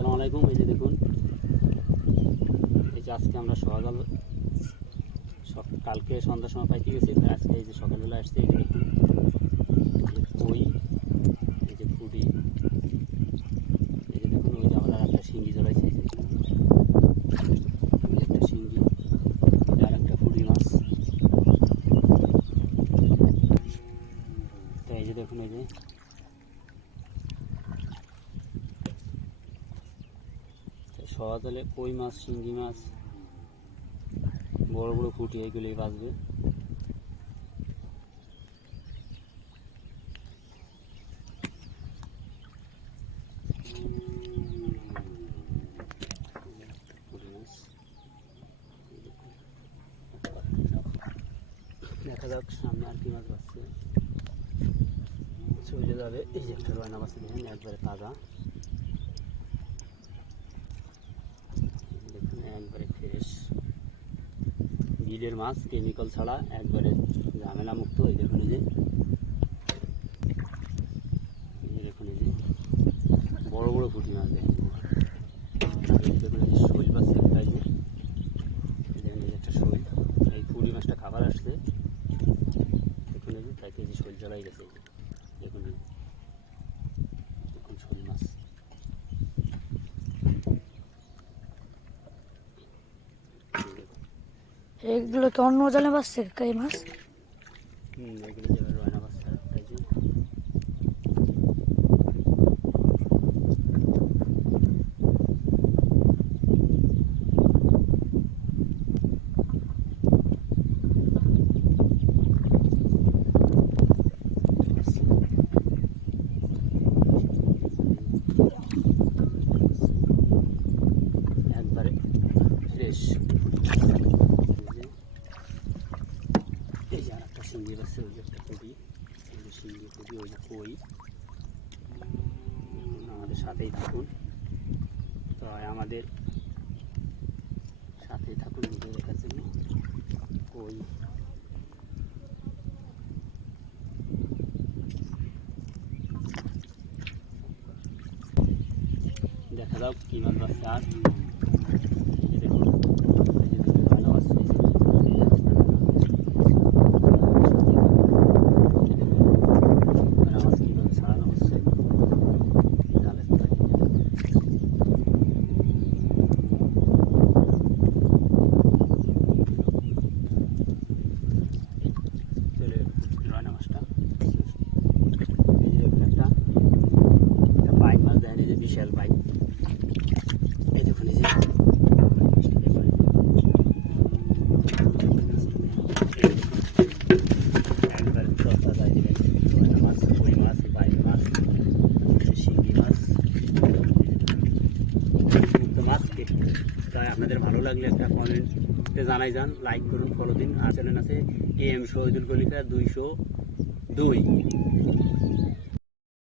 আসসালামু আলাইকুম। এই যে দেখুন, এই যে আজকে আমরা কালকে সন্ধ্যার সময় পাইতে গেছি, আজকে এই যে সকালবেলা আসছে। এই যে দেখুন, কই, এই যে ফুডি, এই যে দেখুন, ওই যে আমরা একটা শিঙ্গি জ্বলাইছে, এই যে একটা শিঙ্গি আর একটা ফুডি মাছ। তো এই যে দেখুন, এই যে সকালে কই মাছ, শিঙ্গি মাছ, বড় বড় ফুটি, এইগুলোই বাঁচবে। দেখা যাক সামনে আর কি মাছ বাঁচছে, চলে যাবে। এই যে একটা রয়না মাছ দেখেন, একবারে তাজা, দেখুন একবারে ফ্রেশ বিলের মাছ, কেমিক্যাল ছাড়া, একবারে ঝামেলা মুক্ত। এই দেখুন, এই যে দেখুন, এই যে বড় বড় পুঁটি মাছ দেখুন। দেখুন, এই যে শোল পাচ্ছে একটা, এই যে দেখুন, এই একটা শোল, এই পুঁটি মাছটা খাবার আসছে। দেখুন, এই যে তাই এই যে শোল জ্বালাই গেছে। দেখুন, দেখুন শোল মাছ। এগুলো কি অন্য জালে বাসছে কই মাছ? এগুলো যেভাবে রয়না মাছ একটা, যে একবারে ফ্রেশ। এই যে আর একটা শিঙ্গি বাসছে, ওই যে একটা কবি, এই যে শিঙ্গি কবি, ওই যে কই। আমাদের সাথেই থাকুন, তো আমাদের সাথেই থাকুন ভিডিও দেখার জন্য। কই দেখা যাক কি মাছ বাসছে আর। এই যে দেখুন, এই যে দেখুন রয়না বাসছে, রয়না মাছ কীভাবে ছাড়ানো হচ্ছে জালের তলায়। চলে রয়না মাছটা, এই যে একটা বাইক মাছ দেখেন, এই যে বিশাল বাইক। এই দেখুন, এই যে একবার সস্তা যায় দিলেন রয়না মাছ, কই মাছ, বাইক মাছ, শিঙ্গি মাছ, মুক্ত মাছ। তাই আপনাদের ভালো লাগলে একটা কমেন্টে জানাই যান, লাইক করুন, ফলো দিন। আর চ্যানেল আছে AM শহীদুল খলিফা 202।